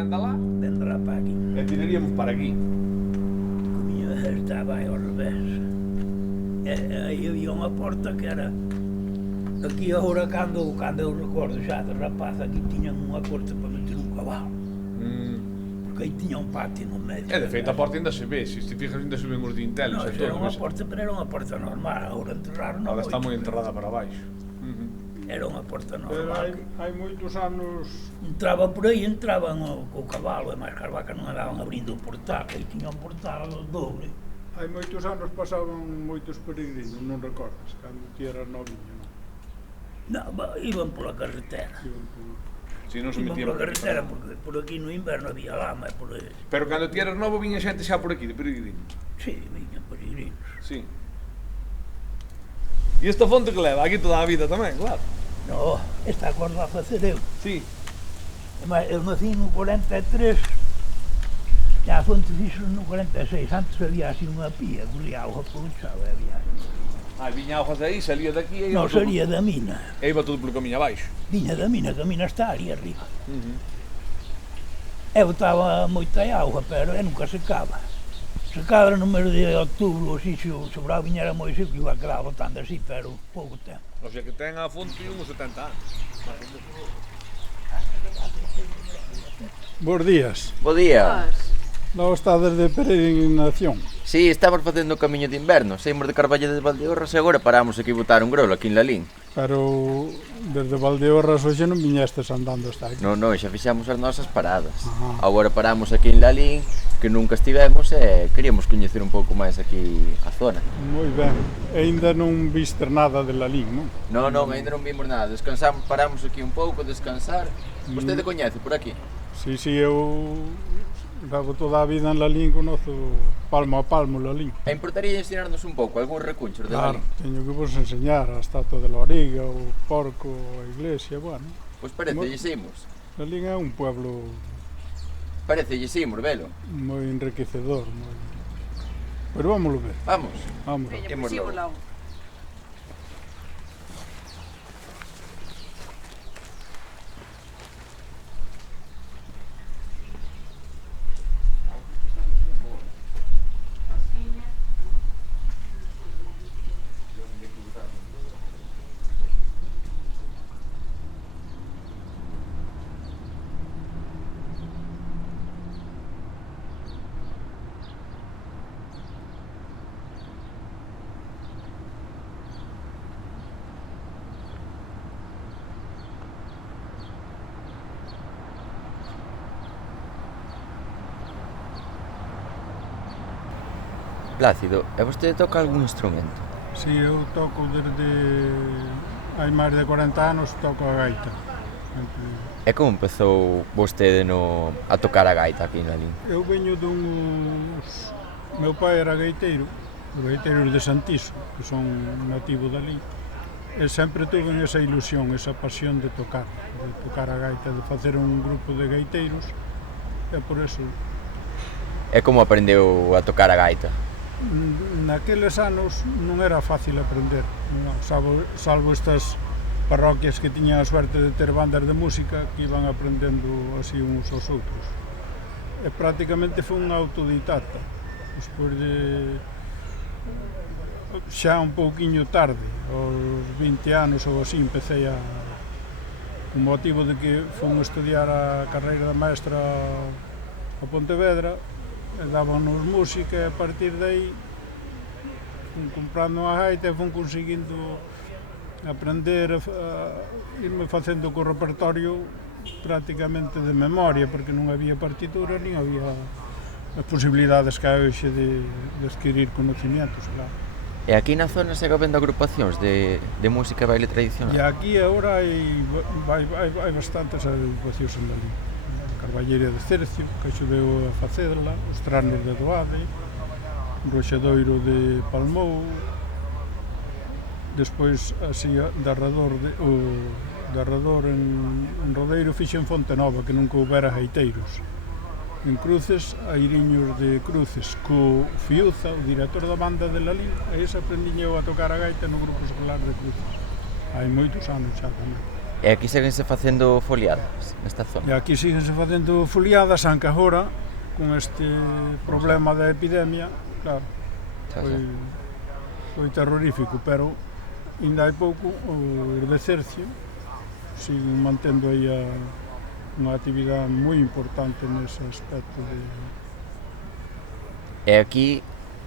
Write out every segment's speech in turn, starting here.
venda lá para aquí. e tiraríamos para aquí. Comiña estaba aí ao revés. Aí había unha porta que era aquí agora cando eu recordo xa de rapaz, aquí tiñan unha porta para meter un cabalo, porque aí tiña un patio no medio. E de feito a porta ainda se ve, se te fixas ainda se ven os dintelos No, e era todo. unha porta, pero era unha porta normal, agora enterraron. Ahora está moi enterrada para baixo. Era unha porta Pero normal. hai moitos anos... Entraban por aí, entraban co cabalo, e máis que as vacas non andaban abrindo o portal, que aí tiña un portal doble. Hai moitos anos pasaban moitos peregrinos, non recordas, cando ti eras noviño, non? Iban pola carretera. Si non se Iban metían pola carretera, porque por aquí no inverno había lama, e por aí. Pero cando ti eras novo viña xente xa por aquí, de peregrino. Sí, viñan peregrinos. Sí. E esta fonte que leva? Aquí toda a vida tamén, claro. No, esta acordo a facer eu. Sí. Eu nací no 43, e a fonte fixo no 46. Antes había así unha pía, corría auga polo chao, e había... Viña augas de aí, salía de aquí e... Non, salía da mina. E iba todo polo camiño abaixo. Viña da mina, que a mina está ali arriba. E botaba moita auga, pero nunca secaba. Secaba no mes de outubro, así, se o brao viñera moi seco, igual quedaba botando así, pero pouco tempo. O sea que ten a fonte uns 70 anos. Bos días. Bo día. Non estades de peregrinación. Si, estamos facendo o camiño de inverno. Saímos de Carballo de Valdeorras e agora paramos aquí botar un grolo, aquí en Lalín. Pero desde Valdeorras hoxe non viñestes andando hasta aquí. Non, xa fixamos as nosas paradas. Agora paramos aquí en Lalín, que nunca estivemos e queríamos coñecer un pouco máis aquí a zona. Moi ben. E ainda non viste nada de Lalín, non? Non, ainda non vimos nada. Descansamos, paramos aquí un pouco, descansar. Vostede coñece por aquí? Si, eu levo toda a vida en Lalín, conozo palmo a palmo Lalín. E importaría ensinarnos un pouco, algún recunchos de Lalín? Teño que vos enseñar a estatua de Loriga, o porco, a iglesia, bueno. Pois parece, ximos. Lalín é un pueblo... Parece, ximos, velo. Moi enriquecedor, moi... Pero vámoslo ver. Vamos. Vamos. Imos logo. Plácido, e vostede toca algún instrumento? Si, eu toco desde hai máis de 40 anos, toco a gaita. E como empezou vostede a tocar a gaita aquí en Lalín? Eu veño duns... Meu pai era gaiteiro, os gaiteiros de Santiso, que son nativos dali. E sempre tuve esa ilusión, esa pasión de tocar a gaita, de facer un grupo de gaiteiros, e por eso... E como aprendeu a tocar a gaita? Naqueles anos non era fácil aprender, non, salvo estas parroquias que tiñan a suerte de ter bandas de música que iban aprendendo así uns aos outros. E prácticamente foi un autodidacta, despois de xa un pouquiño tarde, aos 20 anos ou así, empecé con motivo de que fun estudiar a carreira de maestra a Pontevedra, e dábanos música e a partir de aí fun comprando a gaita e fun conseguindo aprender irme facendo co repertorio prácticamente de memoria, porque non había partitura nin había as posibilidades que hai hoxe de adquirir conocimientos, claro. E aquí na zona segue habendo agrupacións de música e baile tradicional? E aquí agora hai bastantes agrupacións en Lalín. Carballeira de Cercio, que axudeu a facela, os Tranos de Doade, Roxadoiro de Palmou, despois así de arredor en Rodeiro fixen Fonte Nova, que nunca houbera gaiteiros. En Cruces, airiños de Cruces, co Fiuza, o director da banda de Lalín, e ese aprendiño a tocar a gaita no grupo escolar de Cruces. Hai moitos anos xa tamén. E aquí seguense facendo foliadas nesta E zona. aquí síguense facendo foliadas, aunque agora, con este problema da epidemia, claro, Xa, xa. foi terrorífico, pero ainda hai pouco os de Cercio siguen mantendo aí unha actividade moi importante nese aspecto de... E aquí,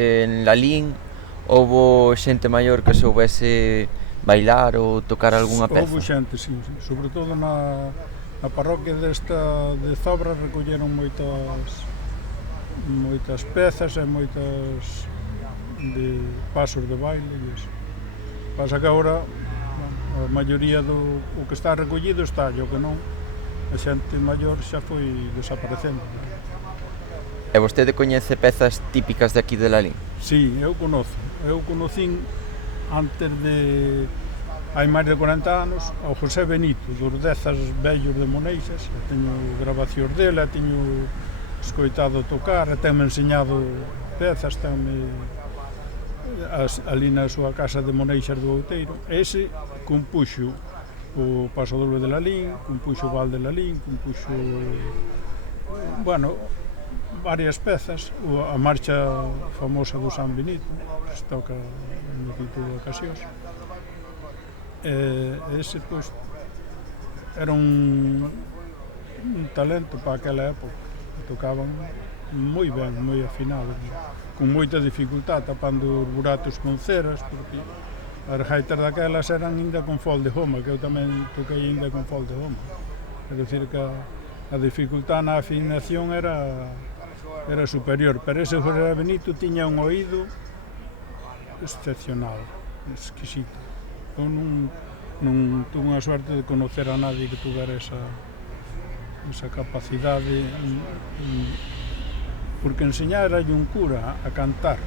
en Lalín, houbo xente maior que soubese bailar ou tocar algunha peza? Houve xente, sí, sobre todo na parroquia desta de Zobra recolleron moitas pezas e moitas de pasos de baile e iso. Pasa que agora a maioría do o que está recollido está, e o que non, a xente maior xa foi desaparecendo. E vostede coñece pezas típicas de aquí de Lalín? Sí, eu conocín antes de... hai máis de 40 anos, ao José Benito, dos Dezas vellos de Moneixas, e teño grabacións dele, e teño escoitado tocar, e tenme enseñado pezas, tenme ali na súa casa de Moneixas do Outeiro. Ese compuxo o Paso Doble de Lalín, compuxo o Val de Lalín, compuxo, bueno, varias pezas, a marcha famosa do San Benito, que se toca en multitud de ocasións. Ese, pois, era un talento para aquela época, tocaban moi ben, moi afinado, con moita dificultad, tapando os buratos con ceras, porque as gaitas daquelas eran ainda con fol de goma, que eu tamén toquei ainda con fol de goma. É dicir, que a dificultad na afinación era superior, pero ese José Benito tiña un oído excepcional, exquisito. Eu non tuve a suerte de conocer a nadie que tuvera esa capacidade, porque enseñara un cura a cantar.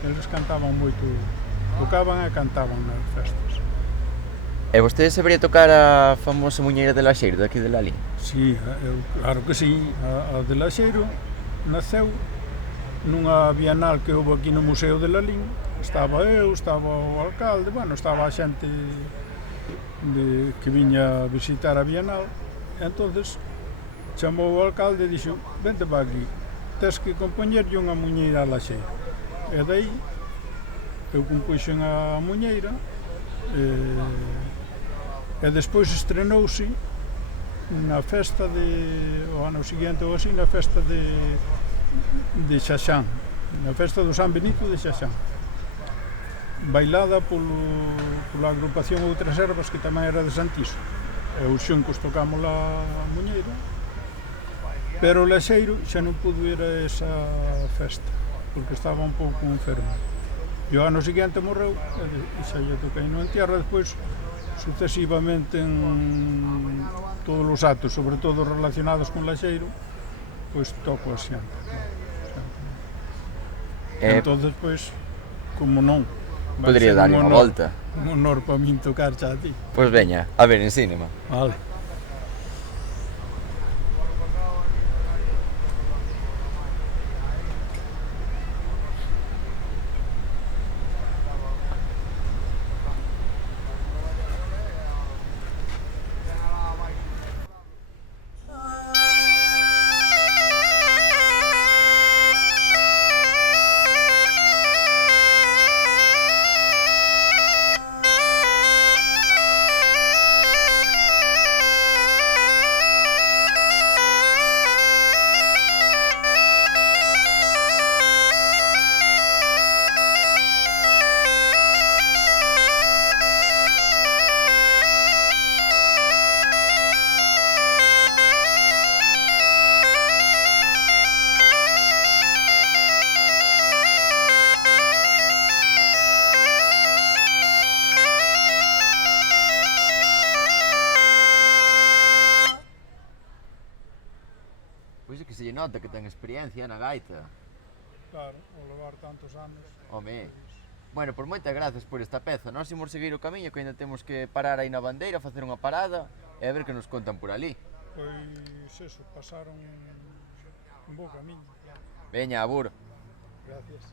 Eles cantaban moito, tocaban e cantaban nas festas. E vostede sabería tocar a famosa muñeira de Laxeiro, daqui de Lalín? Sí, claro que sí. A de Laxeiro naceu nunha bienal que houve aquí no Museo de Lalín. Estaba eu, estaba o alcalde, bueno, estaba a xente que viña a visitar a bienal. E entonces chamou o alcalde e dixo: vente para aquí, tes que compoñerlle unha muñeira a Laxeiro. E daí eu compuxen a muñeira e despois estrenouse na festa o ano seguinte ou así, na festa de Xaxán, na festa do San Benito de Xaxán, bailada pola agrupación Outras Herbas, que tamén era de Santiso. E os xuncos tocamos a muñeira, pero o Laxeiro xa non pudo ir a esa festa, porque estaba un pouco enfermo. E o ano seguinte morreu, e xa lle toquei no entierro. Despois, sucesivamente, en todos os actos, sobre todo relacionados con Laxeiro, pois toco a xente. Entonces, pois, como non, Podría darlle unha volta. Un honor para min tocar xa a ti. Pois veña, a ver, ensínema. Vale. Pois é que se lle nota que ten experiencia na gaita. Claro, ao levar tantos anos. Home, bueno, por moitas grazas por esta peza. Nós imos seguir o camiño, que ainda temos que parar aí na bandeira, facer unha parada e a ver que nos contan por ali. Pois eso, pasaron un bo camiño. Claro. Veña, abur. Gracias.